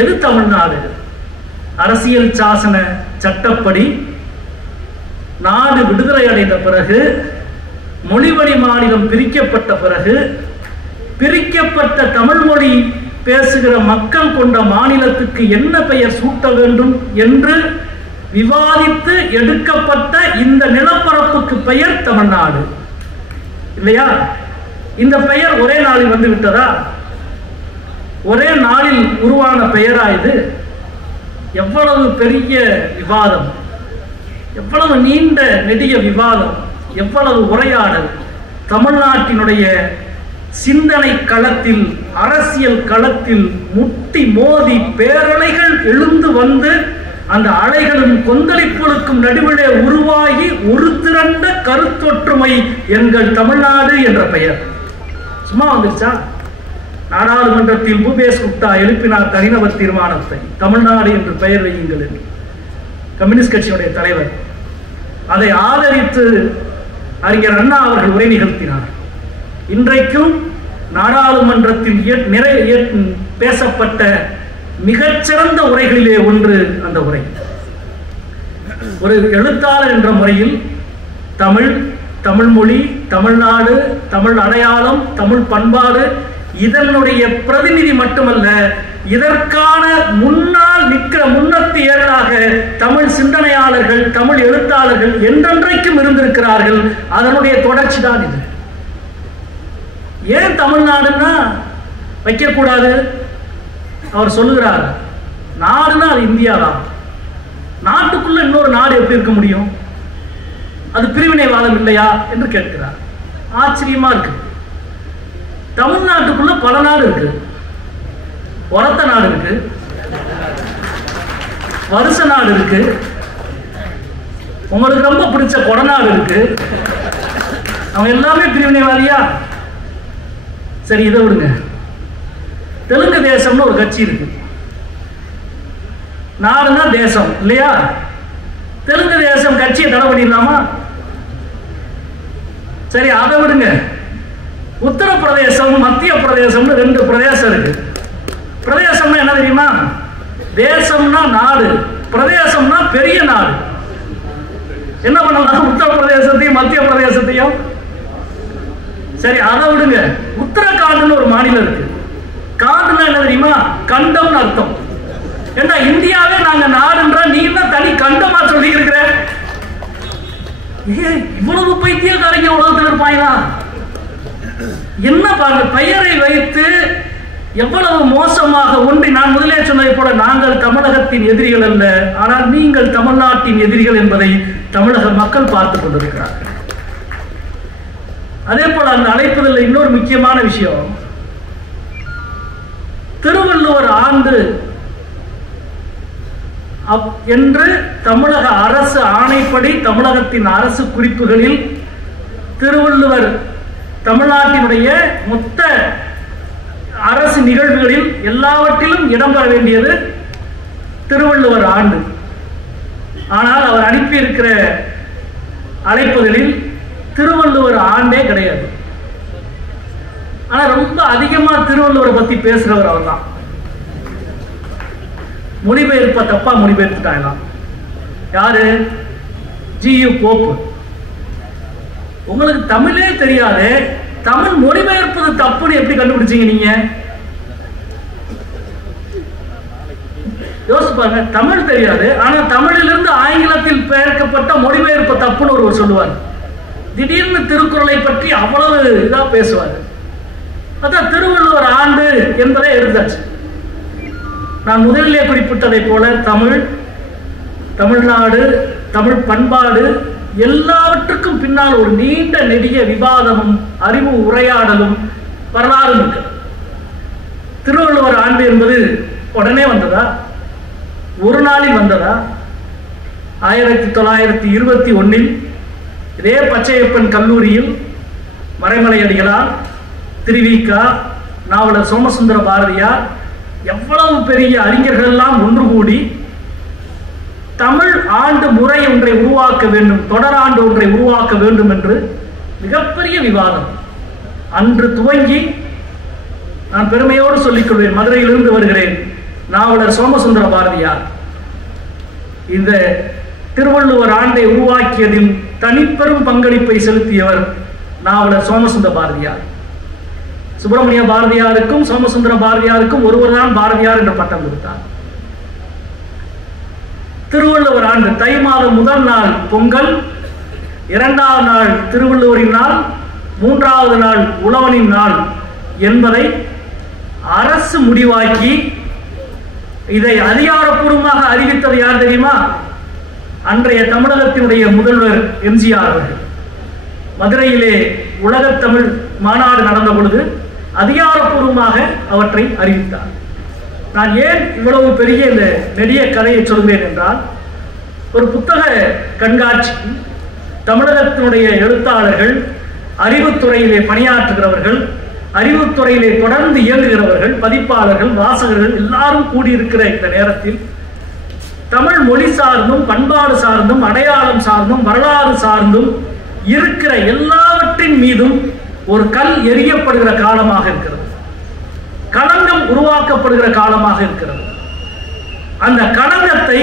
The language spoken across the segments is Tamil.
எது தமிழ்நாடு? அரசியல் சாசன சட்டப்படி நாடு விடுதலை அடைந்த பிறகு, மொழிவழி மாநிலம் பிரிக்கப்பட்ட பிறகு, பிரிக்கப்பட்ட தமிழ் மொழி பேசுகிற மக்கள் கொண்ட மாநிலத்துக்கு என்ன பெயர் சூட்ட வேண்டும் என்று விவாதித்து எடுக்கப்பட்ட இந்த நிலப்பரப்புக்கு பெயர் தமிழ்நாடு இல்லையா? இந்த பெயர் ஒரே நாளில் வந்து விட்டதா? ஒரே நாளில் உருவான பெயரா இது? எவ்வளவு பெரிய விவாதம், எவ்வளவு நீண்ட நெடிய விவாதம், எவ்வளவு உரையாடல். தமிழ்நாட்டினுடைய சிந்தனை களத்தில், அரசியல் களத்தில் முட்டி மோதி பேரலைகள் எழுந்து வந்து அந்த அலைகளும் கொந்தளிப்புகளுக்கும் நடுவிலே உருவாகி ஒரு திரண்ட கருத்தொற்றுமை எங்கள் தமிழ்நாடு என்ற பெயர். சும்மா வந்துருச்சா? நாடாளுமன்றத்தில் பூபேஷ் குப்தா எழுப்பினார் தனிநபர் தீர்மானத்தை, தமிழ்நாடு என்று பெயர் வையுங்கள் என்று. கம்யூனிஸ்ட் கட்சியுடைய தலைவர் அதை ஆதரித்து அறிஞர் அண்ணா அவர்கள் உரை நிகழ்த்தினார். இன்றைக்கும் நாடாளுமன்றத்தில் பேசப்பட்ட மிகச்சிறந்த உரைகளிலே ஒன்று அந்த உரை. ஒரு எழுத்தாளர் என்ற முறையில் தமிழ், தமிழ் மொழி, தமிழ்நாடு, தமிழ் அடையாளம், தமிழ் பண்பாடு இதனுடைய பிரதிநிதி மட்டுமல்ல, இதற்கான முன்னால் நிற்கிற முன்னத்தியர்களாக தமிழ் சிந்தனையாளர்கள், தமிழ் எழுத்தாளர்கள் என்றென்றைக்கும் இருந்திருக்கிறார்கள். அதனுடைய தொடர்ச்சி தான் இது. ஏன் தமிழ்நாடுன்னா வைக்கக்கூடாது? அவர் சொல்லுகிறார், நாடுன்னா அது இந்தியாதான். நாட்டுக்குள்ள இன்னொரு நாடு எப்படி இருக்க முடியும்? அது பிரிவினைவாதம் இல்லையா என்று கேட்கிறார். ஆச்சரியமா இருக்கு. தமிழ்நாட்டுக்குள்ள பல நாடு இருக்கு. ஒரத்த நாடு இருக்கு, வருஷ நாடு இருக்கு, உங்களுக்கு ரொம்ப பிடிச்ச கொடநாடு இருக்கு. அவங்க எல்லாமே பிரிவினைவாதியா? சரி, இதை விடுங்க. தெலுங்கு தேசம்னு ஒரு கட்சி இருக்கு. நாடுனா தேசம் இல்லையா? தெலுங்கு தேசம் கட்சியை தடை பண்ணிடலாமா? சரி, அதை விடுங்க. உத்தரப்பிரதேசம், மத்திய பிரதேசம்னு ரெண்டு பிரதேசம் இருக்கு. பிரதேசம்னா என்ன தெரியுமா? தேசம்னா நாடு, பிரதேசம்னா பெரிய நாடு. என்ன பண்ணலாம்? உத்தரப்பிரதேசத்தையும் மத்திய பிரதேசத்தையும். சரி, அதை விடுங்க. உத்தரகாண்ட்னு ஒரு மாநிலம் இருக்கு. காண்டுனா என்ன தெரியுமா? கண்டம்னு அர்த்தம். ஏன்னா இந்தியாவே நாங்க நாடுன்ற, நீ என்ன தனி கண்டமா சொல்லி இருக்கிற? இவ்வளவு பைத்தியக்காரங்க உலகத்தில் இருப்பாங்களா? என்ன பாருங்க, பெயரை வைத்து எவ்வளவு மோசமாக ஒன்றி. நான் முதலே சொன்னதை போல நாங்கள் தமிழகத்தின் எதிரிகள் அல்ல, ஆனால் நீங்கள் தமிழ்நாட்டின் எதிரிகள் என்பதை தமிழக மக்கள் பார்த்துக் கொண்டிருக்கிறார்கள். அதே போல அந்த அழைப்பதில் இன்னொரு முக்கியமான விஷயம், திருவள்ளுவர் ஆண்டு என்று தமிழக அரசு ஆணைப்படி தமிழகத்தின் அரசு குறிப்புகளில் திருவள்ளுவர் தமிழ்நாட்டினுடைய மொத்த அரசு நிகழ்வுகளில் எல்லாவற்றிலும் இடம்பெற வேண்டியது திருவள்ளுவர் ஆண்டு. ஆனால் அவர் அனுப்பியிருக்கிற அழைப்புகளில் திருவள்ளுவர் ஆண்டே கிடையாது. ஆனா ரொம்ப அதிகமா திருவள்ளுவரை பத்தி பேசுறவர் அவர் தான். மொழிபெயர்ப்ப தப்பா மொழிபெயர்த்துட்டாங்களாம். யாரு? ஜி.யு. போப்பு. உங்களுக்கு தமிழே தெரியாது, தமிழ் மொழிபெயர்ப்பது தப்புன்னு எப்படி கண்டுபிடிச்சீங்க நீங்க? யோசிச்சு பாருங்க. தமிழ் தெரியாது, ஆனா தமிழிலிருந்து ஆங்கிலத்தில் பெயர்க்கப்பட்ட மொழிபெயர்ப்பு தப்புன்னு ஒருவர் சொல்லுவார். திடீர்னு திருக்குறளை பற்றி அவ்வளவு இதா பேசுவார். அதான் திருவள்ளுவர் ஆண்டு என்பதை எடுத்தாச்சு. நான் முதலிலே குறிப்பிட்டதை போல தமிழ், தமிழ்நாடு, தமிழ் பண்பாடு எல்லாவற்றுக்கும் பின்னால் ஒரு நீண்ட நெடிய விவாதமும் அறிவு உரையாடலும் வரலாறும் இருக்கு. திருவள்ளுவர் ஆண்டு என்பது உடனே வந்ததா? ஒரு நாளில் வந்ததா? 1921 இதே பச்சையப்பன் கல்லூரியில் மறைமலை அடிகளார், திருவிக, நாவலர் சோமசுந்தர பாரதியார், எவ்வளவு பெரிய அறிஞர்கள் எல்லாம் ஒன்று கூடி தமிழ் ஆண்டு முறை ஒன்றை உருவாக்க வேண்டும், தொடராண்டு ஒன்றை உருவாக்க வேண்டும் என்று மிகப்பெரிய விவாதம். அன்று துவங்கி, நான் பெருமையோடு சொல்லிக் கொள்வேன், மதுரையிலிருந்து வருகிறேன், நாவலர் சோமசுந்தர பாரதியார். இந்த திருவள்ளுவர் ஆண்டை உருவாக்கியதில் தனிப்பெரும் பங்களிப்பை செலுத்தியவர் நாவலர் சோமசுந்தர பாரதியார். சுப்பிரமணிய பாரதியாருக்கும் சோமசுந்தர பாரதியாருக்கும் ஒருவர் தான் பாரதியார் என்ற பட்டம் கொடுத்தார். திருவள்ளுவர் ஆண்டு தை மாதம் முதல் நாள் பொங்கல், இரண்டாவது நாள் திருவள்ளுவரின் நாள், மூன்றாவது நாள் உழவனின் நாள் என்பதை அரசு முடிவாக்கி இதை அதிகாரப்பூர்வமாக அறிவித்தது யார் தெரியுமா? அன்றைய தமிழகத்தினுடைய முதல்வர் எம்ஜிஆர் அவர்கள். மதுரையிலே உலகத் தமிழ் மாநாடு நடந்த பொழுது அதிகாரப்பூர்வமாக அவற்றை அறிவித்தார். நான் ஏன் இவ்வளவு பெரிய இந்த நெடிய கதையை சொல்கிறேன் என்றால், ஒரு புத்தக கண்காட்சி தமிழகத்தினுடைய எழுத்தாளர்கள், அறிவுத்துறையிலே பணியாற்றுகிறவர்கள், அறிவுத்துறையிலே தொடர்ந்து இயங்குகிறவர்கள், பதிப்பாளர்கள், வாசகர்கள் எல்லாரும் கூடியிருக்கிற இந்த நேரத்தில் தமிழ் மொழி சார்ந்தும் பண்பாடு சார்ந்தும் அடையாளம் சார்ந்தும் வரலாறு சார்ந்தும் இருக்கிற எல்லாவற்றின் மீதும் ஒரு கல் எறியப்படுகிற காலமாக இருக்கிறது. களங்கம் உருவாக்கப்படுகிற காலமாக இருக்கிறது. அந்த களங்கத்தை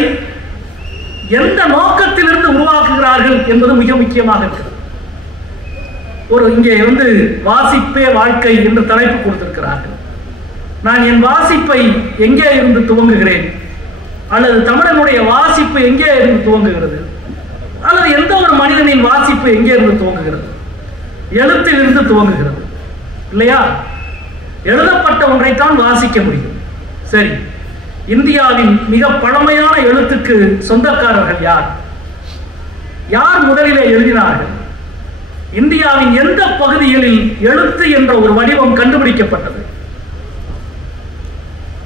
எந்த நோக்கத்திலிருந்து உருவாக்குகிறார்கள் என்பது மிக முக்கியமாக இருக்கிறது. ஒரு இங்கே வாசிப்பே வாழ்க்கை என்று தலைப்பு கொடுத்திருக்கிறார்கள். நான் என் வாசிப்பை எங்கே இருந்து துவங்குகிறேன், அல்லது தமிழனுடைய வாசிப்பு எங்கே இருந்து துவங்குகிறது, அல்லது எந்த ஒரு மனிதனின் வாசிப்பு எங்கே இருந்து துவங்குகிறது? எழுத்தில் இருந்து துவங்குகிறது இல்லையா? எழுதப்பட்ட ஒன்றைத்தான் வாசிக்க முடியும். சரி, இந்தியாவின் மிக பழமையான எழுத்துக்கு சொந்தக்காரர்கள் யார்? யார் முதலிலே எழுதினார்கள்? இந்தியாவின் எந்த பகுதிகளில் எழுத்து என்ற ஒரு வடிவம் கண்டுபிடிக்கப்பட்டது?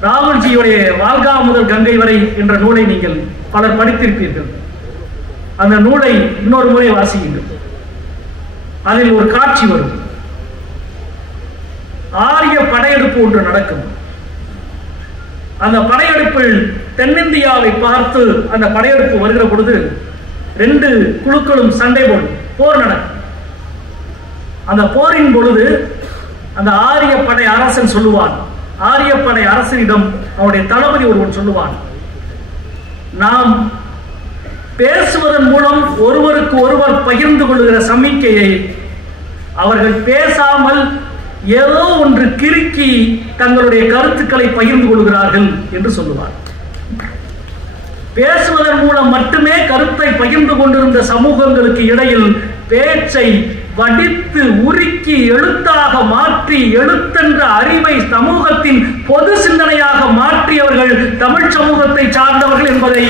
ராகுல்ஜியுடைய வாழ்கா முதல் கங்கை வரை என்ற நூலை நீங்கள் பலர் படித்திருப்பீர்கள். அந்த நூலை இன்னொரு முறை வாசியுங்கள். அதில் ஒரு காட்சி வரும். ஆரிய படையெடுப்பு ஒன்று நடக்கும். அந்த படையெடுப்பில் தென்னிந்தியாவை பார்த்து அந்த படையெடுப்பு வருகிற பொழுது ரெண்டு குழுக்களும் சண்டை போடும், போர் நடக்கும். அந்த போரின் பொழுது அந்த ஆரிய படை அரசன் சொல்லுவான், ஆரிய படை அரசனிடம் அவனுடைய தளபதி ஒருவன் சொல்லுவான், நாம் பேசுவதன் மூலம் ஒருவருக்கு ஒருவர் பகிர்ந்து கொள்கிற சமிக்கையை அவர்கள் பேசாமல் ஏதோ ஒன்று கிறுக்கி தங்களுடைய கருத்துக்களை பகிர்ந்து கொள்கிறார்கள் என்று சொல்லுவார். பேசுவதன் மூலம் மட்டுமே கருத்தை பகிர்ந்து கொண்டிருந்த சமூகங்களுக்கு இடையில் பேச்சை வடித்து உருக்கி எழுத்தாக மாற்றி, எழுத்தென்ற அறிவை சமூகத்தின் பொது சிந்தனையாக மாற்றியவர்கள் தமிழ் சமூகத்தை சார்ந்தவர்கள் என்பதை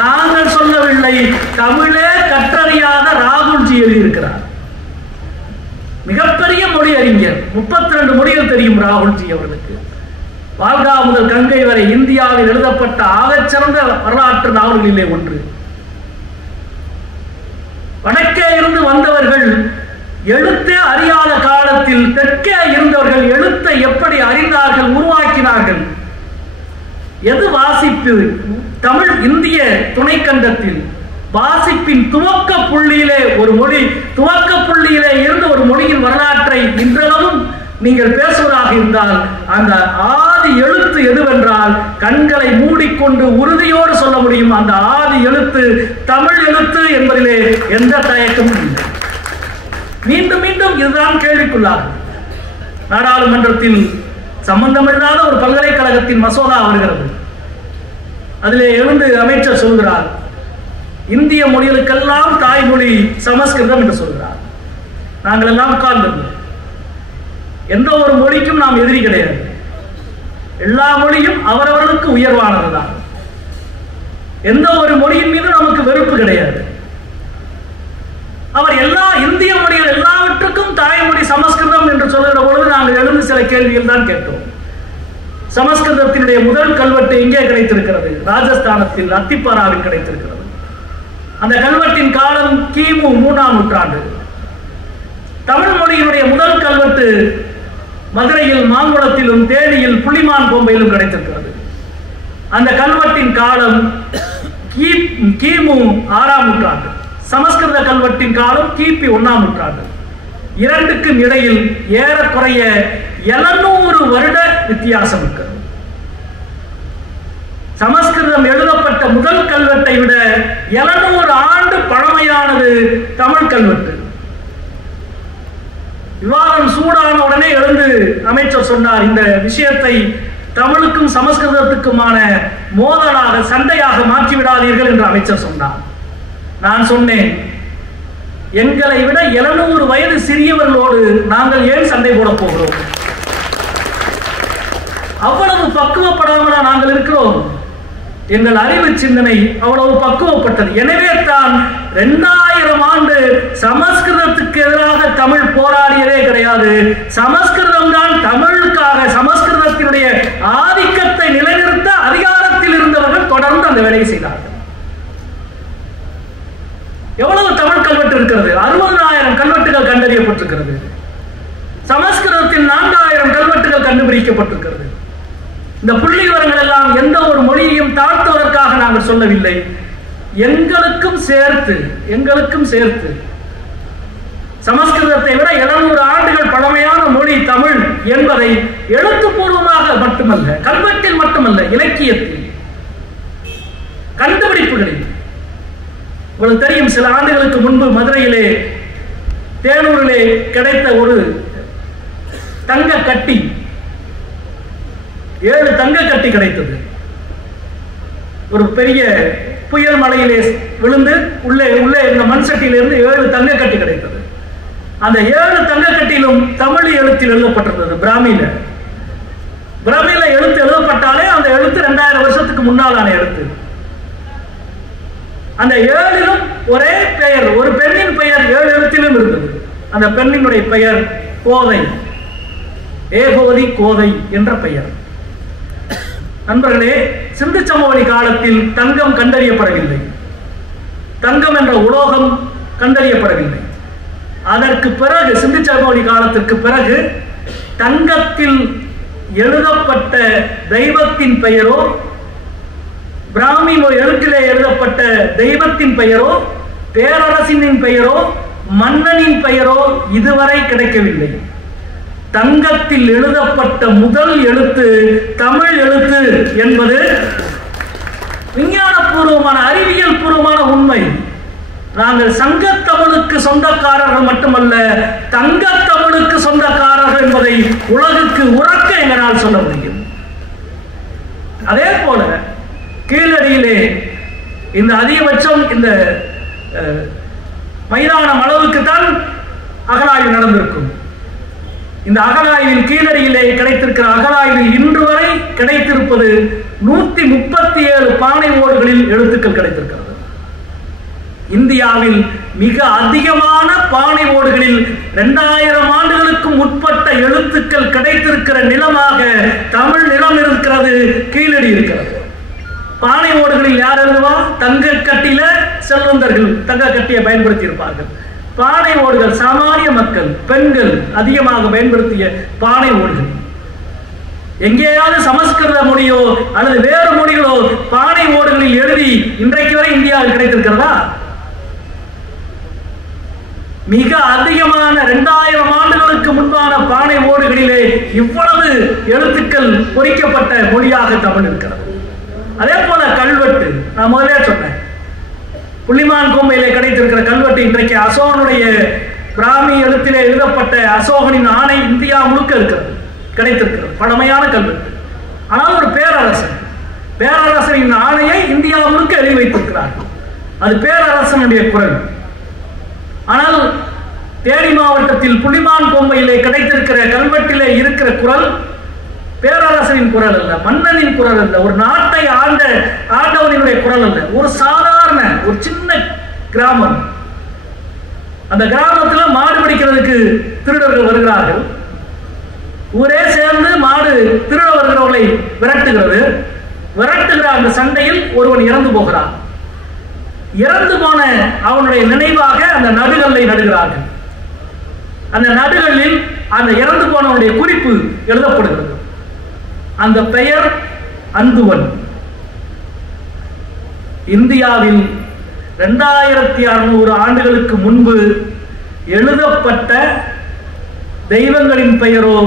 நாங்கள் சொல்லவில்லை. தமிழே கற்றறியாத ராகுல்ஜி எழுதியிருக்கிறார். மிகப்பெரிய மொழி அறிஞர், 32 மொழிகள் தெரியும் ராகுல்ஜி அவர்களுக்கு. வாழ்கா முதல் கங்கை வரை இந்தியாவில் எழுதப்பட்ட ஆகச்சிறந்த வரலாற்று நாவல்களிலே ஒன்று. வடக்கே இருந்து வந்தவர்கள் எழுத்தே அறியாத காலத்தில் தெற்கே இருந்தவர்கள் எழுத்தை எப்படி அறிந்தார்கள், உருவாக்கினார்கள்? எது வாசிப்பு? தமிழ் இந்திய துணைக்கண்டத்தில் வாசிப்பின் துவக்க புள்ளியிலே ஒரு மொழி, துவக்க புள்ளியிலே இருந்து ஒரு மொழியின் வரலாற்றை இன்றளவும் நீங்கள் பேசுவதாக இருந்தால் அந்த ஆதி எழுத்து எதுவென்றால் கண்களை மூடிக்கொண்டு உறுதியோடு சொல்ல முடியும், அந்த ஆதி எழுத்து தமிழ் எழுத்து என்பதிலே எந்த தயக்கமும் இல்லை. மீண்டும் மீண்டும் இதுதான் கேள்விக்குள்ளாகும். நாடாளுமன்றத்தில் சம்பந்தமில்லாத ஒரு பல்கலைக்கழகத்தின் மசோதா வருகிறது. அதிலே எழுந்து அமைச்சர் சொல்கிறார், இந்திய மொழிகளுக்கெல்லாம் தாய்மொழி சமஸ்கிருதம் என்று சொல்கிறார். நாங்கள் எல்லாம் உட்கார்ந்து, எந்த ஒரு மொழிக்கும் நாம் எதிரி கிடையாது, எல்லா மொழியும் அவரவர்களுக்கு உயர்வானதுதான், எந்த ஒரு மொழியின் மீது நமக்கு வெறுப்பு கிடையாது. அவர் எல்லா இந்திய மொழிகள் எல்லாவற்றுக்கும் தாய்மொழி சமஸ்கிருதம் என்று சொல்லுகிற பொழுது நாங்கள் எழுந்து சில கேள்விகள் தான் கேட்டோம். சமஸ்கிருதத்தினுடைய முதல் கல்வெட்டு எங்கே கிடைத்திருக்கிறது? ராஜஸ்தானத்தில் அத்திப்பாராவில் கிடைத்திருக்கிறது. அந்த கல்வெட்டின் காலம் கிமு 3ஆம் நூற்றாண்டு. தமிழ் மொழியினுடைய முதல் கல்வெட்டு மதுரையில் மாங்குளத்திலும் தேனியில் புள்ளிமான் கோம்பையிலும் கிடைத்திருக்கிறது. அந்த கல்வெட்டின் காலம் கிமு 6ஆம் நூற்றாண்டு. சமஸ்கிருத கல்வெட்டின் காலம் கிபி 1ஆம் நூற்றாண்டு. இரண்டுக்கும் இடையில் ஏறக்குறைய 700 வருட வித்தியாசம் இருக்கிறது. சமஸ்கிருதம் எழுதப்பட்ட முதல் கல்வெட்டை விட 700 ஆண்டு பழமையானது தமிழ் கல்வெட்டு. விவாதம் சூடான உடனே எழுந்து அமைச்சர் சொன்னார், இந்த விஷயத்தை தமிழுக்கும் சமஸ்கிருதத்துக்குமான மோதலாக, சண்டையாக மாற்றிவிடாதீர்கள் என்று அமைச்சர் சொன்னார். நான் சொன்னேன், எங்களை விட 700 வயது சிறியவர்களோடு நாங்கள் ஏன் சண்டை போட போகிறோம்? அவ்வளவு பக்குவப்படாமலா நாங்கள் இருக்கிறோம்? எங்கள் அறிவு சிந்தனை அவ்வளவு பக்குவப்பட்டது. எனவே தான் 2000 ஆண்டு சமஸ்கிருதத்துக்கு எதிராக தமிழ் போராடியதே கிடையாது. சமஸ்கிருதம் தான் தமிழுக்காக, சமஸ்கிருதத்தினுடைய ஆதிக்கத்தை நிலைநிறுத்த அதிகாரத்தில் இருந்தவர்கள் தொடர்ந்து அந்த வேலையை செய்தார்கள். எவ்வளவு தமிழ் கல்வெட்டு இருக்கிறது? 60,000 கல்வெட்டுகள் கண்டறியப்பட்டிருக்கிறது. சமஸ்கிருதத்தில் 4,000 கல்வெட்டுகள் கண்டுபிடிக்கப்பட்டிருக்கிறது. இந்த புள்ளி விவரங்கள் எல்லாம் எந்த ஒரு மொழியையும் தாழ்த்துவதற்காக நாங்கள் சொல்லவில்லை. எங்களுக்கும் சேர்த்து சமஸ்கிருதத்தை விட 700 ஆண்டுகள் பழமையான மொழி தமிழ் என்பதை எழுத்துப்பூர்வமாக மட்டுமல்ல, கல்வெட்டில் மட்டுமல்ல, இலக்கியத்தில், கண்டுபிடிப்புகளில். உங்களுக்கு தெரியும், சில ஆண்டுகளுக்கு முன்பு மதுரையிலே தேனூரிலே கிடைத்த ஒரு தங்க கட்டி, 7 தங்க கட்டி கிடைத்தது. ஒரு பெரிய புயல் மலையிலே விழுந்து உள்ளே இந்த மண் சட்டியிலிருந்து 7 தங்க கட்டி கிடைத்தது. அந்த 7 தங்க கட்டிலும் தமிழ் எழுத்தில் எழுதப்பட்டிருந்தது. பிராமியில எழுத்து எழுதப்பட்டாலே அந்த எழுத்து 2000 வருஷத்துக்கு முன்னாலான எழுத்து. அந்த 7லும் ஒரே பெயர், ஒரு பெண்ணின் பெயர் 7 எழுத்திலும் இருந்தது. அந்த பெண்ணினுடைய பெயர் கோதை, ஏகோதி கோதை என்ற பெயர். நண்பர்களே, சிந்து சமவெளி காலத்தில் தங்கம் கண்டறியப்படவில்லை, தங்கம் என்ற உலோகம் கண்டறியப்படவில்லை. அதற்கு பிறகு, சிந்து சமவெளி காலத்திற்கு பிறகு, தங்கத்தில் எழுதப்பட்ட தெய்வத்தின் பெயரோ, பிராமி எழுத்திலே எழுதப்பட்ட தெய்வத்தின் பெயரோ, பேரரசின் பெயரோ, மன்னனின் பெயரோ இதுவரை கிடைக்கவில்லை. தங்கத்தில் எழுதப்பட்ட முதல் எழுத்து தமிழ் எழுத்து என்பது விஞ்ஞானபூர்வமான, அறிவியல் பூர்வமான உண்மை. நாங்கள் சங்கத்தமிழுக்கு சொந்தக்காரர்கள் மட்டுமல்ல, தங்கத்தமிழுக்கு சொந்தக்காரர்கள் என்பதை உலகுக்கு உறக்க எங்களால் சொல்ல முடியும். அதே போல கீழடியிலே இந்த அதிகபட்சம் இந்த மைதானம் அளவுக்கு தான் அகழாய்வு நடந்திருக்கும். இந்த அகழாய்வில், கீழடியிலே கிடைத்திருக்கிற அகழாய்வில் இன்று வரை கிடைத்திருப்பது 137 பானை ஓடுகளில் எழுத்துக்கள் கிடைத்திருக்கிறது. இந்தியாவில் மிக அதிகமான பானை ஓடுகளில் 2000 ஆண்டுகளுக்கு முற்பட்ட எழுத்துக்கள் கிடைத்திருக்கிற நிலமாக தமிழ் நிலம் இருக்கிறது, கீழடி இருக்கிறது. பானை ஓடுகளில் யார் எழுதுவா? தங்க கட்டில செல்வந்தர்கள் தங்க கட்டியை பயன்படுத்தி இருப்பார்கள். பானை ஓடுகள் சாமானிய மக்கள், பெண்கள் அதிகமாக பயன்படுத்திய பானை ஓடுகள். எங்கேயாவது சமஸ்கிருத மொழியோ அல்லது வேறு மொழிகளோ பானை ஓடுகளில் எழுதி இன்றைக்கு வரை இந்தியாவில் கிடைத்திருக்கிறதா? மிக அதிகமான 2000 ஆண்டுகளுக்கு முன்பான பானை ஓடுகளிலே இவ்வளவு எழுத்துக்கள் பொறிக்கப்பட்ட மொழியாக தமிழ் இருக்கிறது. அதே போல கல்வெட்டு, நான் முதலே சொன்னேன், புள்ளிமான் கோம்பையிலே கிடைத்திருக்கிற கல்வெட்டு இன்றைக்கு அசோகனுடைய பிராமி எழுத்திலே எழுதப்பட்ட அசோகனின் ஆணை இந்தியா முழுக்க இருக்கிறது, கிடைத்திருக்கிறது. பழமையான கல்வெட்டு. ஆனால் ஒரு பேரரசரின் ஆணையை இந்தியா முழுக்க எழுதி வைத்திருக்கிறார்கள். அது பேரரசனுடைய குரல். ஆனால் தேனி மாவட்டத்தில் புள்ளிமான் கோம்பையிலே கிடைத்திருக்கிற கல்வெட்டிலே இருக்கிற குரல் பேரரசனின் குரல் அல்ல, மன்னனின் குரல் அல்ல, ஒரு நாட்டை ஆண்டவனுடைய குரல் அல்ல. ஒரு சாதாரண ஒரு சின்ன கிராமம். அந்த கிராமத்தில் மாடு பிடிக்கிறதுக்கு திருடர்கள் வருகிறார்கள். ஊரே சேர்ந்து மாடு திருட வருகிறவர்களை விரட்டுகிற அந்த சண்டையில் ஒருவன் இறந்து போகிறான். இறந்து போன அவனுடைய நினைவாக அந்த நடுகல்லை நடுகிறார்கள். அந்த நடுகளில் அந்த இறந்து போனவனுடைய குறிப்பு எழுதப்படுகிறது. அந்த பெயர் அந்துவன். இந்தியாவில் 2600 ஆண்டுகளுக்கு முன்பு எழுதப்பட்ட தெய்வங்களின் பெயரோ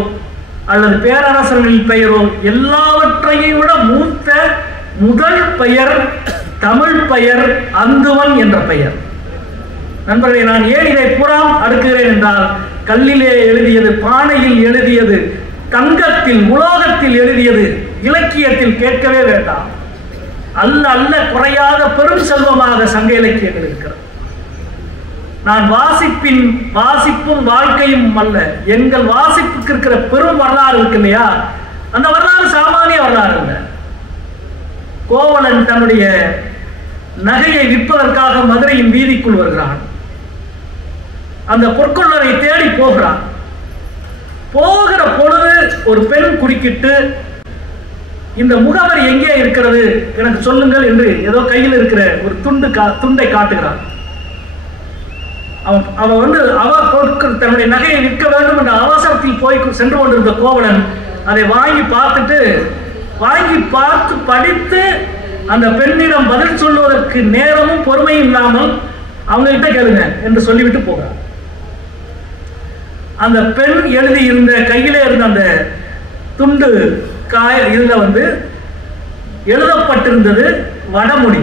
அல்லது பேரரசர்களின் பெயரோ எல்லாவற்றையும் விட மூத்த முதல் பெயர் தமிழ் பெயர் அந்துவன் என்ற பெயர். நண்பர்களே, நான் ஏன் இதை புறம் அடுக்குகிறேன் என்றால், கல்லிலே எழுதியது, பானையில் எழுதியது, தங்கத்தில் உலோகத்தில் எழுதியது, இலக்கியத்தில் கேட்கவே வேண்டாம். அல்ல அல்ல குறையாத பெரும் செல்வமாக சங்க இலக்கியங்கள் இருக்கிறது. நான் வாசிப்பும் வாழ்க்கையும் அல்ல, எங்கள் வாசிப்புக்கு இருக்கிற பெரும் வரலாறு இருக்கு இல்லையா, அந்த வரலாறு சாமானிய வரலாறு இல்லை. கோவலன் தன்னுடைய நகையை விற்பதற்காக மதுரையின் வீதிக்குள் வருகிறான். அந்த பொற்கொள்ளரை தேடி போகிறான். போகிற பொழுது ஒரு பெண் குறுக்கிட்டு, இந்த முகவரி எங்கே இருக்கிறது எனக்கு சொல்லுங்கள் என்று ஏதோ கையில் இருக்கிற ஒரு துண்டை காட்டுகிறான். அவன் தன்னுடைய நகையை விற்க வேண்டும் என்ற அவசரத்தில் போய் சென்று கொண்டிருந்த கோவலன் அதை வாங்கி பார்த்து படித்து அந்த பெண்ணிடம் பதில் சொல்வதற்கு நேரமும் பொறுமையும் இல்லாமல் அவங்க கிட்ட கேளுங்க என்று சொல்லிவிட்டு போகிறார். அந்த பெண் எழுதி இருந்த கையிலே இருந்த அந்த துண்டு இதுல எழுதப்பட்டிருந்தது வடமொழி.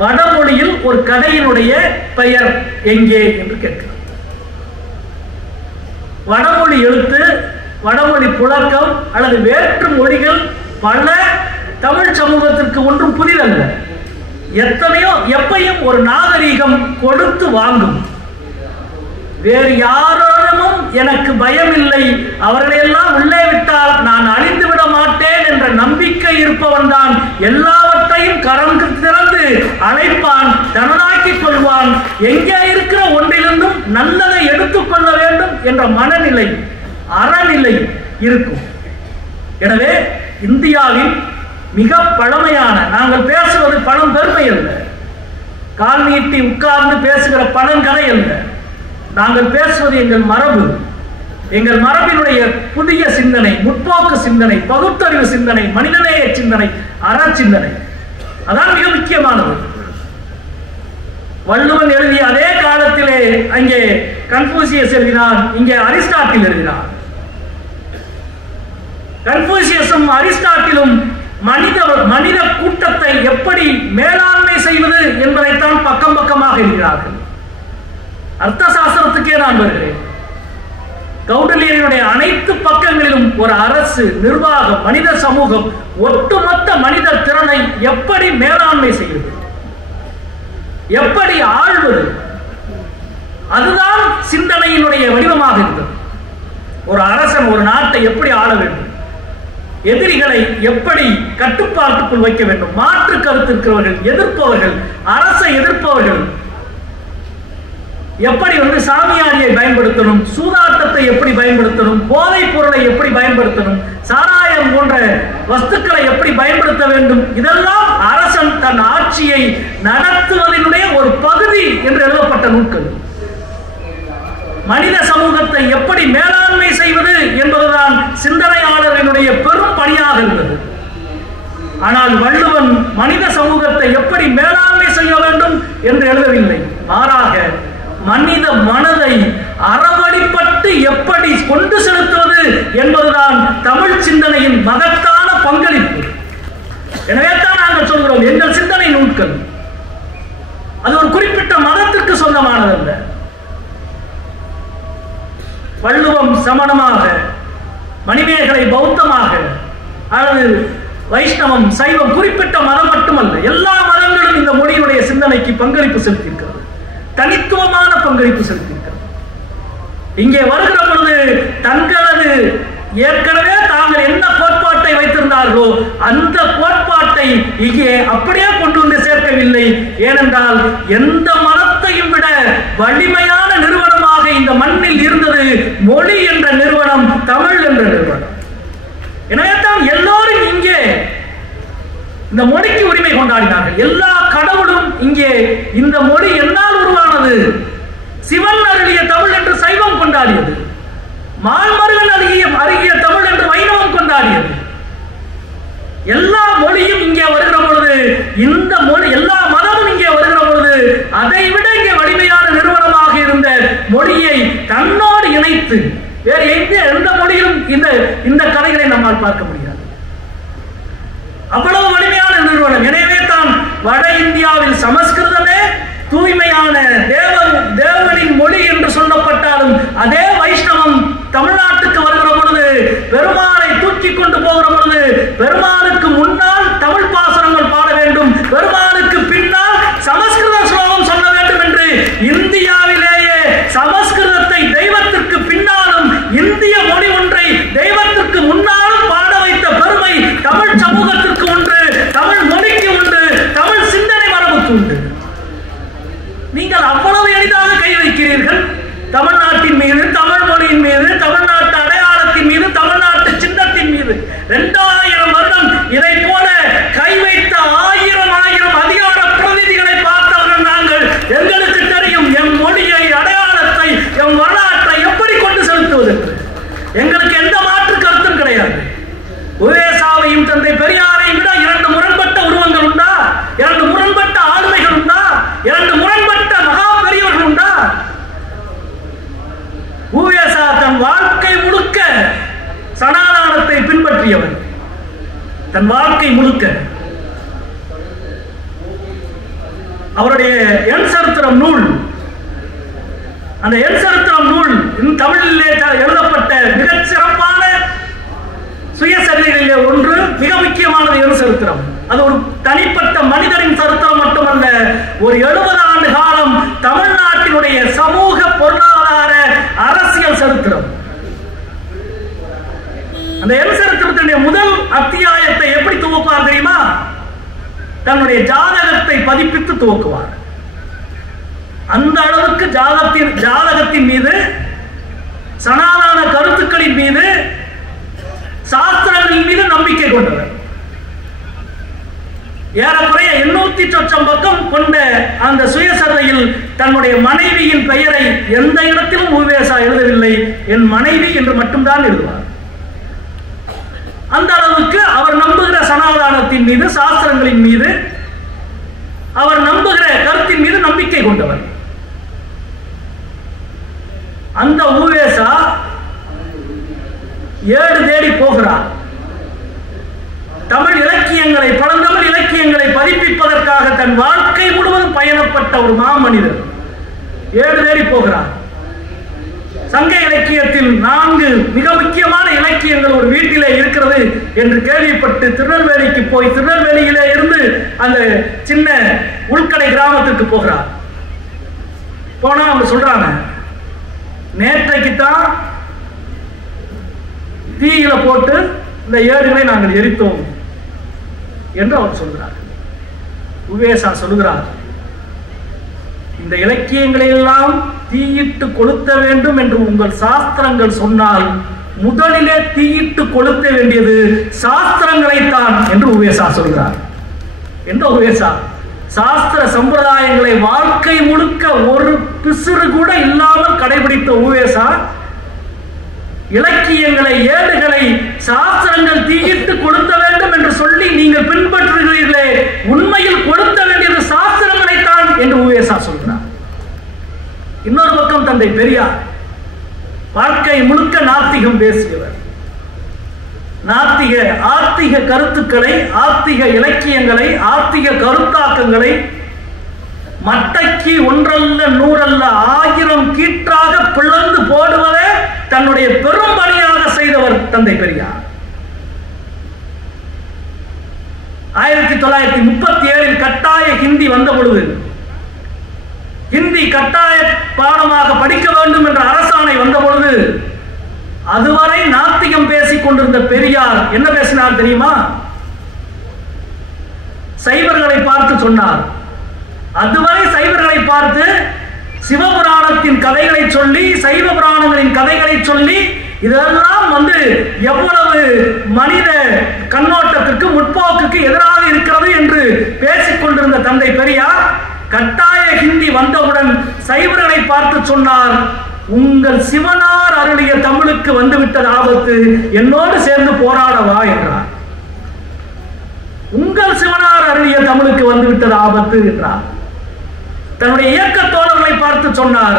வடமொழியில் ஒரு கடையினுடைய பெயர் எங்கே என்று கேட்கிறார். வடமொழி எழுத்து, வடமொழி புழக்கம் அல்லது வேற்று மொழிகள் பல தமிழ் சமூகத்திற்கு ஒன்றும் புதிதல்ல. எத்தனையோ எப்பையும் ஒரு நாகரீகம் கொடுத்து வாங்கும். வேறு யாரோடமும் எனக்கு பயம் இல்லை, அவர்களெல்லாம் உள்ளே விட்டால் நான் அழிந்து விட மாட்டேன் என்ற நம்பிக்கை இருப்பவன் தான் எல்லாவற்றையும் கரம் திறந்து அழைப்பான், தனதாக்கிக் கொள்வான். எங்கே இருக்கிற ஒன்றிலிருந்தும் நல்லதை எடுத்துக்கொள்ள வேண்டும் என்ற மனநிலை, அறநிலை இருக்கும். எனவே இந்தியாவின் மிக பழமையான, நாங்கள் பேசுவது பழம் பெருமை அல்ல, கால் நீட்டி உட்கார்ந்து பேசுகிற பழங்கதை அல்ல, நாங்கள் பேசுவது எங்கள் மரபு. எங்கள் மரபினுடைய புதிய சிந்தனை, முற்போக்கு சிந்தனை, பகுத்தறிவு சிந்தனை, மனிதநேய சிந்தனை, அற சிந்தனை, அதான் மிக முக்கியமானது. வள்ளுவன் எழுதிய அதே காலத்திலே அங்கே கன்பூசியஸ் எழுதினான், இங்கே அரிஸ்டாட்டில் எழுதினான். கன்பூசியஸும் அரிஸ்டாட்டிலும் மனித கூட்டத்தை எப்படி மேலாண்மை செய்வது என்பதைத்தான் பக்கம் பக்கமாக எழுதினார்கள். அர்த்த சாஸ்திரத்துக்கே நான் வருகிறேன். கௌடில்யனுடைய அனைத்து பக்கங்களிலும் ஒரு அரசு, நிர்வாகம், மனித சமூகம், ஒட்டுமொத்த மனித திறனை எப்படி மேலாண்மை செய்வது, எப்படி ஆள்வது, அதுதான் சிந்தனையினுடைய வடிவமாக இருந்தது. ஒரு அரசன் ஒரு நாட்டை எப்படி ஆள வேண்டும், எதிரிகளை எப்படி கட்டுப்பாட்டுக்குள் வைக்க வேண்டும், மாற்று கருத்து இருக்கிறவர்கள், எதிர்ப்பவர்கள், அரசை எதிர்ப்பவர்கள் எப்படி சாமியாரியை பயன்படுத்தணும், சூதாட்டத்தை எப்படி பயன்படுத்தணும், போதைப் பொருளை எப்படி பயன்படுத்தணும், சாராயம் போன்ற வஸ்துக்களை எப்படி பயன்படுத்த வேண்டும், இதெல்லாம் அரசன் தன் ஆட்சியை நடத்துவதனுடைய ஒரு பகுதி என்று எழுதப்பட்ட நூல்கள். மனித சமூகத்தை எப்படி மேலாண்மை செய்வது என்பதுதான் சிந்தனையாளர்களுடைய பெரும் பணியாக இருந்தது. ஆனால் வள்ளுவன் மனித சமூகத்தை எப்படி மேலாண்மை செய்ய வேண்டும் என்று எழுதவில்லை. மாறாக மனித மனதை அறவழிப்பட்டு எப்படி கொண்டு செலுத்துவது என்பதுதான் தமிழ் சிந்தனையின் மகத்தான பங்களிப்பு. எனவே தான் நாங்கள் சொல்கிறோம், எங்கள் சிந்தனை நூல்கள் அது ஒரு குறிப்பிட்ட மதத்திற்கு சொந்தமானதல்ல. வள்ளுவம் சமணமாக, மணிமேகலை பௌத்தமாக, அல்லது வைஷ்ணவம், சைவம் குறிப்பிட்ட மதம் மட்டுமல்ல, எல்லா மதங்களும் இந்த மொழியுடைய சிந்தனைக்கு பங்களிப்பு செலுத்தியிருக்கிறது, தனித்துவமான பங்களிப்பு செலுத்தியிருக்கிறது. இங்கே வருகிற பொழுது தங்களது ஏற்கனவே தாங்கள் என்ன கோட்பாட்டை வைத்திருந்தார்களோ அந்த கோட்பாட்டை இங்கே அப்படியே கொண்டு வந்து சேர்க்கவில்லை. ஏனென்றால் எந்த மதத்தையும் விட வலிமையான நிறுவனமாக இந்த மண்ணில் இருந்தது மொழி என்ற நிறுவனம், தமிழ் என்ற நிறுவனம். எனவே தான் எல்லோரும் இங்கே இந்த மொழிக்கு உரிமை கொண்டாடினார்கள். எல்லா கடவுளும் இங்கே இந்த மொழி என்னால் உருவானது, சிவன் அருளிய தமிழ் என்று சைவம் கொண்டாடியது, மால்மருகன் அருகிய தமிழ் என்று வைணவம் கொண்டாடியது. எல்லா மொழியும் இங்கே வருகிற பொழுது, இந்த மொழி எல்லா மதமும் இங்கே வருகிற பொழுது அதை விட இங்கே வலிமையான நிறுவனமாக இருந்த மொழியை தன்னோடு இணைத்து வேறு எந்த மொழியிலும் இந்த கலைகளை நம்மால் பார்க்க முடியாது. அவ்வளவு வலிமையான நிறுவனம். எனவே தான் வட இந்தியாவில் சமஸ்கிருதமே தூய்மையான தேவனின் மொழி என்று சொல்லப்பட்டாலும் அதே வைஷ்ணவம் தமிழ்நாட்டுக்கு வருகிற பொழுது பெருமாளை தூக்கி கொண்டு போகிற பொழுது பெருமாளுக்கு முன்னால் தமிழ் பாசனங்கள் பாட வேண்டும், பெருமாளுக்கு பின்னால் சமஸ்கிருத ஸ்லோகம் சொல்ல வேண்டும் என்று இந்தியாவிலேயே சமஸ்கிருதத்தை தெய்வத்திற்கு பின்னாலும் இந்திய மொழி ஒன்றை தெய்வத்திற்கு முன்னாலும் பாட வைத்த பெருமை தமிழ் சமூகத்திற்கு உண்டு, தமிழ் மொழிக்கு உண்டு, தமிழ் சிந்தனை மரபுக்கு உண்டு. நீங்கள் அவ்வளவு எளிதாக கை வைக்கிறீர்கள் தமிழ்நாட்டின் மீது, தமிழ் மொழியின் மீது, தமிழ்நாட்டு அடையாளத்தின் மீது, தமிழ்நாட்டு சின்னத்தின் மீது. 2000 வருடம் இதை போல கை வைத்த 1000 அதிகார பிரதிநிதிகளை பார்த்தவர்கள் நாங்கள். எங்களுக்கு தெரியும் எம் மொழியை, அடையாளத்தை, எம் வரலாற்றை எப்படி கொண்டு செலுத்துவது. எங்களுக்கு எந்த மாற்று கருத்தும் கிடையாது. உவேசாவையும் தந்தை பெரியாரையும் விட 2 முரண்பட்ட உருவங்கள் உண்டா? 2 முரண்பட்ட ஆளுமைகள் உண்டா? 2 முரண்பட்ட மகா பெரியவர்கள் உண்டா? உவேசா தன் வாழ்க்கை முழுக்க சனாதானத்தை பின்பற்றியவர். தன் வாழ்க்கை முழுக்க அவருடைய எண் சரித்திரம் நூல், அந்த எண் சரித்திரம் நூல் தமிழிலே எழுதப்பட்ட மிகச் சிறப்பான சுயசரிதைகளிலே ஒன்று, மிக முக்கியமானது எண் சரித்திரம். அது ஒரு தனிப்பட்ட மனிதரின் சரித்திரம் மட்டுமல்ல, ஒரு 70 ஆண்டு காலம் தமிழ்நாட்டினுடைய சமூக பொருளாதார அரசியல் சரித்திரம். அந்த எண் சரித்திரத்தினுடைய முதல் அத்தியாயத்தை எப்படி துவக்குவார் தெரியுமா? தன்னுடைய ஜாதகத்தை பதிப்பித்து துவக்குவார். அந்த அளவுக்கு ஜாதகத்தின் மீது, சனாதன கருத்துக்களின் மீது, சாஸ்திரங்களின் மீது நம்பிக்கை கொண்டவர். ஏறக்குறைய 800 சொச்சம் பக்கம் கொண்ட அந்த சுயசரிதையில் தன்னுடைய மனைவியின் பெயரை எந்த இடத்திலும் உவேசா எழுதவில்லை, என் மனைவி என்று மட்டும்தான் எழுதுவார். அந்த அளவுக்கு அவர் நம்புகிற சனாதானத்தின் மீது, சாஸ்திரங்களின் மீது, அவர் நம்புகிற கருத்தின் மீது நம்பிக்கை கொண்டவர். அந்த உவேசா ஏடு தேடி போகிறார். தமிழ் இலக்கியங்களை, பழந்தமிழ் இலக்கியங்களை பதிப்பிப்பதற்காக தன் வாழ்க்கை முழுவதும் பயணப்பட்ட ஒரு மாமனிதர் ஏடு தேடி போகிறார். சங்க இலக்கியத்தில் 4 மிக முக்கியமான இலக்கியங்கள் ஒரு வீட்டிலே இருக்கிறது என்று கேள்விப்பட்டு திருநெல்வேலிக்கு போய் திருநெல்வேலியிலே இருந்து அந்த சின்ன உள்கடை கிராமத்திற்கு போகிறார். போனா அவங்க சொல்றாங்க, நேற்றைக்குத்தான் தீயில போட்டு இந்த ஏடுகளை நாங்கள் எரித்தோம் என்று அவர் சொல்கிறார். உவேசா சொல்கிறார், இந்த இலக்கியங்களை எல்லாம் தீயிட்டு கொளுத்த வேண்டும் என்று உங்கள் சாஸ்திரங்கள் சொன்னால் முதலிலே தீயிட்டு கொளுத்த வேண்டியது சாஸ்திரங்களைத்தான் என்று உவேசா சொல்கிறார். என்ற உவேசா சாஸ்திர சம்பிரதாயங்களை வாழ்க்கை முழுக்க ஒரு பிசுறு கூட இல்லாமல் கடைபிடித்த உவேசா இலக்கியங்களை, ஏடுகளை, சாஸ்திரங்கள் தீயிட்டு கொளுத்த வேண்டும் என்று சொல்லி நீங்கள் பின்பற்றுகிறீர்களே, உண்மையில் கொளுத்த வேண்டியது சாஸ்திரங்களைத்தான் என்று உவேசா சொல்கிறார். இன்னொரு பக்கம் தந்தை பெரியார் வாழ்க்கை முழுக்க நாத்திகம் பேசியவர். ஆத்திக கருத்துக்களை, ஆத்திக இலக்கியங்களை, ஆத்திக கருத்தாக்கங்களை மட்டைக்கு ஒன்றல்ல 100 அல்ல 1000 கீற்றாக பிளந்து போடுவதே தன்னுடைய பெரும் பணியாக செய்தவர் தந்தை பெரியார். 1937 கட்டாய ஹிந்தி வந்த பொழுது, ஹிந்தி கட்டாய பாடமாக படிக்க வேண்டும் என்ற அரசாணை வந்த பொழுது, அதுவரை நாத்திகம் பேசிக் கொண்டிருந்த பெரியார் என்ன பேசினார் தெரியுமா? சைவர்களை பார்த்து சொன்னார். அதுவரை சைவர்களை பார்த்து சிவபுராணத்தின் கதைகளை சொல்லி, சைவ புராணங்களின் கதைகளை சொல்லி, இதெல்லாம் எவ்வளவு மனித கண்ணோட்டத்திற்கு, முற்போக்குக்கு எதிராக இருக்கிறது என்று பேசிக் கொண்டிருந்த தந்தை பெரியார் கட்டாய ஹிந்தி வந்தவுடன் சைவர்களை பார்த்து சொன்னார், உங்கள் சிவனார் அருளிய தமிழுக்கு வந்துவிட்டது ஆபத்து, என்னோடு சேர்ந்து போராடவா என்றார். உங்கள் சிவனார் அருளிய தமிழுக்கு வந்துவிட்டது ஆபத்து என்றார். தன்னுடைய இயக்க தோழர்களை பார்த்து சொன்னார்,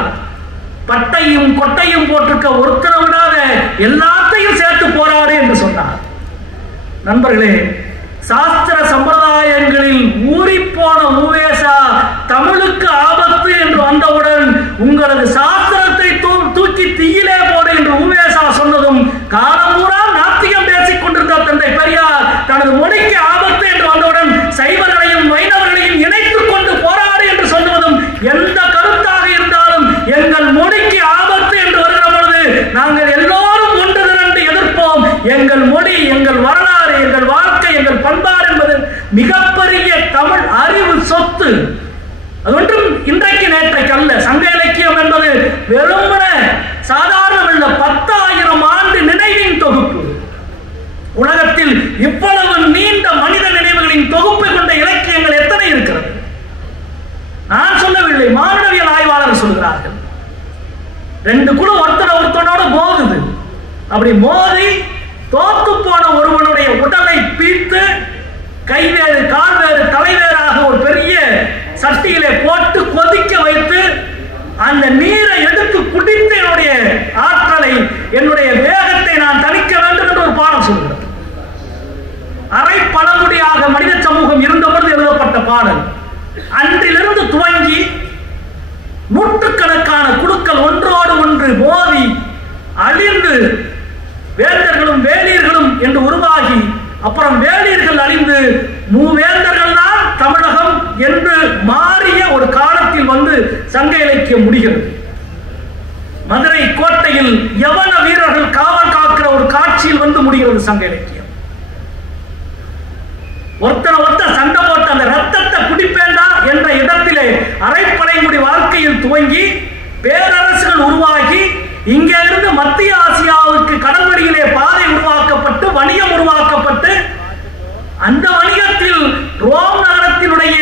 பட்டையும் கொட்டையும் போட்டிருக்க ஒருத்தர விடாத எல்லாத்தையும் சேர்த்து போராடு என்று சொன்னார். நண்பர்களே, சாஸ்திர சம்பிரதாயங்களில் ஊறிப்போன உவேசா தமிழுக்கு ஆபத்து என்று வந்தவுடன் உங்களது சாஸ்திரத்தை தூக்கி தீயிலே போடு என்று உவேசா சொன்னதும் காலம்பூரா நாத்திகம் பேசிக் கொண்டிருந்த தந்தை பெரியார் தனது மொழிக்கு ஆபத்து என்று வந்தவுடன் சைவர்களையும் வைணவர்களையும் இணைத்துக் கொண்டு போராடு என்று சொல்லுவதும் எந்த கருத்தாக இருந்தாலும் எங்கள் மொழிக்கு ஆபத்து என்று வருகிற பொழுது நாங்கள் எல்லோரும் ஒன்று திரண்டு எதிர்ப்போம். எங்கள் மொழி, எங்கள் வரலாறு, எங்கள் வாழ்க்கை, எங்கள் பண்பாடு என்பது மிகப்பெரிய தமிழ் அறிவு சொத்து. அது ஒன்றும் இன்றைக்கு நேற்றைக்கு அல்ல. சங்க இலக்கியம் என்பது வெறுமன சாதாரணமல்ல, 10,000 ஆண்டு நினைவின் தொகுப்பு. உலகத்தில் இவ்வளவு நீண்ட மனித நினைவுகளின் தொகுப்பை கொண்ட இலக்கியங்கள் எத்தனை இருக்கிறது? நான் சொல்லவில்லை, மானுடவியல் ஆய்வாளர் சொல்கிறார்கள். 2 குழு ஒருத்தனோட மோதுது. அப்படி மோதி தோத்து போன ஒருவனுடைய உடலை பீத்து கைவேறு கால்வேறு தலைவேறாக ஒரு பெரிய சட்டியிலே போட்டு கொதிக்க வைத்து அந்த நீரை எடுத்து குடித்து என்னுடைய ஆற்றலை, என்னுடைய வேகத்தை நான் தணிக்க வேண்டும் என்று ஒரு பாடம் சொல்கிறது. அரை பழங்குடியாக மனித சமூகம் இருந்தபோது எழுதப்பட்ட பாடல். அன்றிலிருந்து துவங்கி நூற்றுக்கணக்கான குழுக்கள் ஒன்றோடு ஒன்று மோதி அழிந்து வேந்தர்களும் வேளியர்களும் என்று உருவாகி அப்புறம் வேளியர்கள் அழிந்து மூவேந்தர்கள் தான் தமிழகம் என்று மாறிய ஒரு காலத்தில் வந்து சங்க இலக்கியம் முடிகிறது. மதுரை கோட்டையில் யவன வீரர்கள் காவல் காக்கிற ஒரு காட்சியில் வந்து முடிகிறது சங்க இலக்கியம். ஒருத்தர சண்டை போட்டு அந்த ரத்தத்தை குடிப்பேண்டா என்ற இடத்திலே அரைப்படைமுடி வாழ்க்கையில் துவங்கி பேரரசுகள் உருவாகி இங்கே இருந்து மத்திய ஆசியாவுக்கு கடல்வழியிலே பாதை உருவாக்கப்பட்டு வணிகம் உருவாக்கப்பட்டு அந்த வணிகத்தில் ரோம் நகரத்தினுடைய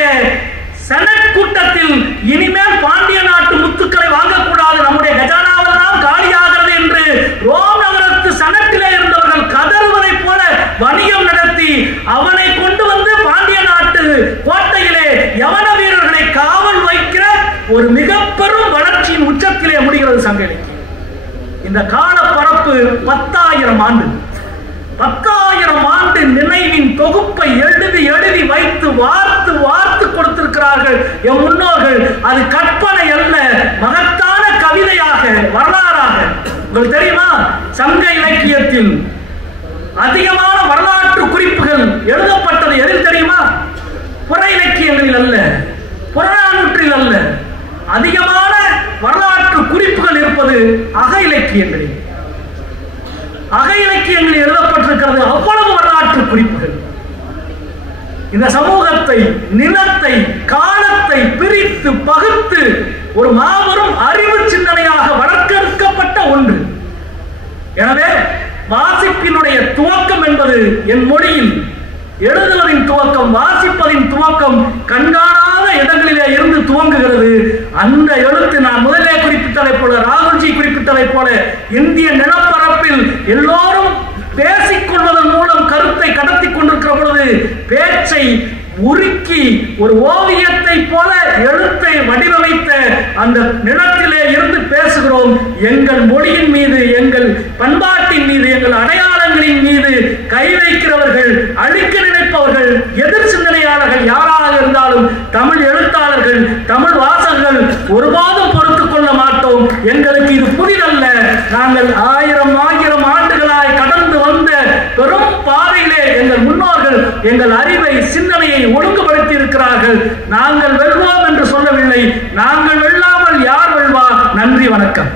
செனட் கூட்டத்தில் இனிமேல் பாண்டிய நாட்டு முத்துக்களை வாங்கக்கூடாது, நம்முடைய கஜானாவெல்லாம் காலியாகிறது என்று ரோம் நகரத்து செனட்டிலே இருந்தவர்கள் கதறுவதை போல வணிகம் நடத்தி அவனை கொண்டு வந்து பாண்டிய நாட்டு கோட்டையிலே யவன வீரர்களை காவல் வைக்கிற ஒரு மிக பெரும் வளர்ச்சியின் உச்சத்திலே முடிகிறது சங்க இலக்கியம். இந்த கால பரப்பு 10,000 ஆண்டு. 10,000 ஆண்டு நினைவின் தொகுப்பை எழுதி எழுதி வைத்து வார்த்து வார்த்து கொடுத்திருக்கிறார்கள் என் முன்னோர்கள். அது கற்பனை அல்ல, மகத்தான கவிதையாக, வரலாறாக. உங்களுக்கு தெரியுமா, சங்க இலக்கியத்தில் அதிகமான வரலாற்று குறிப்புகள் எழுதப்பட்டது எதில் தெரியுமா? புற இலக்கியங்களில் அல்ல, புறநானூற்றில் அல்ல. அதிகமான வரலாற்று குறிப்புகள் இருப்பது அக இலக்கியங்களில். அக இலக்கியங்களில் எழுதப்பட்டிருக்கிறது அவ்வளவு வரலாற்று குறிப்புகள். இந்த சமூகத்தை, நிலத்தை, காலத்தை பிரித்து பகுத்து ஒரு மாபெரும் அறிவு சிந்தனையாக வளர்க்கப்பட்ட ஒன்று. எனவே வாசிப்பினுடைய துவக்கம் என்பது என் மொழியில் எழுதுவதின் துவக்கம், வாசிப்பதின் துவக்கம் கண்காணாத இடங்களிலே இருந்து துவங்குகிறது. அந்த எழுத்து நான் முதலே குறிப்பிட்டதை போல, ராகுல்ஜி குறிப்பிட்டதை போல, இந்திய நிலப்பரப்பில் எல்லோரும் பேசிக்கொள்வதன் மூலம் கருத்தை கடத்தி கொண்டிருக்கிற பொழுது பேச்சை உருக்கி ஒரு ஓவியத்தை போல எழுத்தை வடிவமைத்த அந்த நிலத்திலே இருந்து பேசுகிறோம். எங்கள் மொழியின் மீது, எங்கள் பண்பாட்டின் மீது, எங்கள் அடையாளங்களின் மீது கை வைக்கிறவர்கள், அழிக்க நினைப்பவர்கள், எதிர் சிந்தனையாளர்கள் யாராக இருந்தாலும் தமிழ் எழுத்தாளர்கள், தமிழ் வாசகர்கள் ஒருபோதும் பொறுத்துக் கொள்ள மாட்டோம். எங்களுக்கு இது புதிதல்ல. நாங்கள் 1000 ஆண்டுகளாய் கடந்து வந்த பெரும் பாதையிலே எங்கள் முன்னோர்கள் எங்கள் அறிவை, சிந்தனையை ஒழுங்குபடுத்தி இருக்கிறார்கள். நாங்கள் வெல்வோம் என்று சொல்லவில்லை. நாங்கள் வெல்லாமல் யார் வெல்வார்? நன்றி, வணக்கம்.